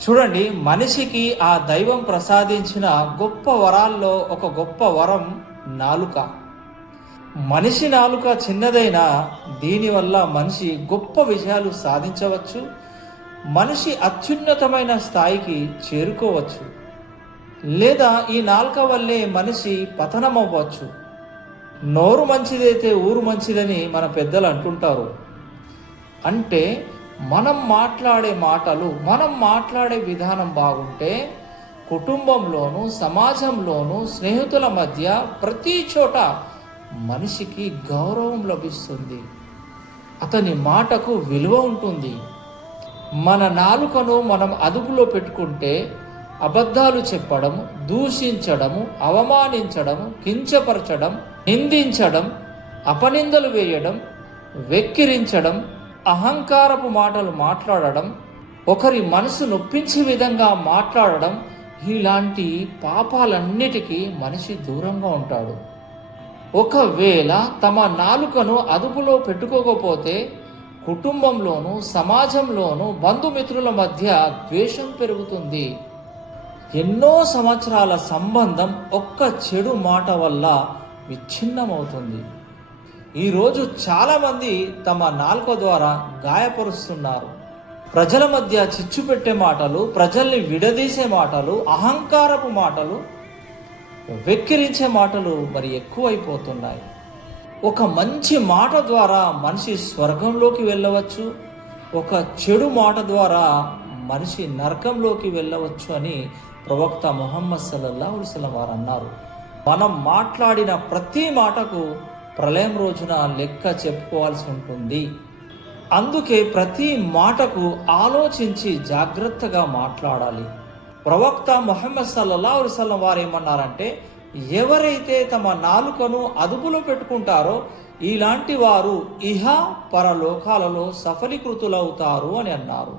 చూడండి, మనిషికి ఆ దైవం ప్రసాదించిన గొప్ప వరాల్లో ఒక గొప్ప వరం నాలుక. మనిషి నాలుక చిన్నదైనా దీనివల్ల మనిషి గొప్ప విజయాలు సాధించవచ్చు, మనిషి అత్యున్నతమైన స్థాయికి చేరుకోవచ్చు. లేదా ఈ నాలుక వల్లే మనిషి పతనమవ్వచ్చు. నోరు మంచిదైతే ఊరు మంచిదని మన పెద్దలు అంటుంటారు. అంటే మనం మాట్లాడే మాటలు, మనం మాట్లాడే విధానం బాగుంటే కుటుంబంలోనూ సమాజంలోనూ స్నేహితుల మధ్య ప్రతి చోట మనిషికి గౌరవం లభిస్తుంది, అతని మాటకు విలువ ఉంటుంది. మన నాలుకను మనం అదుపులో పెట్టుకుంటే అబద్ధాలు చెప్పడం, దూషించడము, అవమానించడం, కించపరచడం, నిందించడం, అపనిందలు వేయడం, వెక్కిరించడం, అహంకారపు మాటలు మాట్లాడడం, ఒకరి మనసు నొప్పించే విధంగా మాట్లాడడం, ఇలాంటి పాపాలన్నిటికీ మనిషి దూరంగా ఉంటాడు. ఒకవేళ తమ నాలుకను అదుపులో పెట్టుకోకపోతే కుటుంబంలోనూ సమాజంలోనూ బంధుమిత్రుల మధ్య ద్వేషం పెరుగుతుంది. ఎన్నో సంవత్సరాల సంబంధం ఒక్క చెడు మాట వల్ల విచ్ఛిన్నమవుతుంది. ఈరోజు చాలామంది తమ నాలుక ద్వారా గాయపరుస్తున్నారు. ప్రజల మధ్య చిచ్చు పెట్టే మాటలు, ప్రజల్ని విడదీసే మాటలు, అహంకారపు మాటలు, వెక్కిరించే మాటలు మరి ఎక్కువైపోతున్నాయి. ఒక మంచి మాట ద్వారా మనిషి స్వర్గంలోకి వెళ్ళవచ్చు, ఒక చెడు మాట ద్వారా మనిషి నరకంలోకి వెళ్ళవచ్చు అని ప్రవక్త ముహమ్మద్ సల్లల్లాహు అలైహి వసల్లం వారు అన్నారు. మనం మాట్లాడిన ప్రతి మాటకు ప్రళయం రోజున లెక్క చెప్పుకోవాల్సి ఉంటుంది. అందుకే ప్రతి మాటకు ఆలోచించి జాగ్రత్తగా మాట్లాడాలి. ప్రవక్త ముహమ్మద్ సల్లల్లాహు అలైహి వసల్లం వారు ఏమన్నారంటే, ఎవరైతే తమ నాలుకను అదుపులో పెట్టుకుంటారో ఇలాంటి వారు ఇహ పరలోకాలలో సఫలీకృతులవుతారు అని అన్నారు.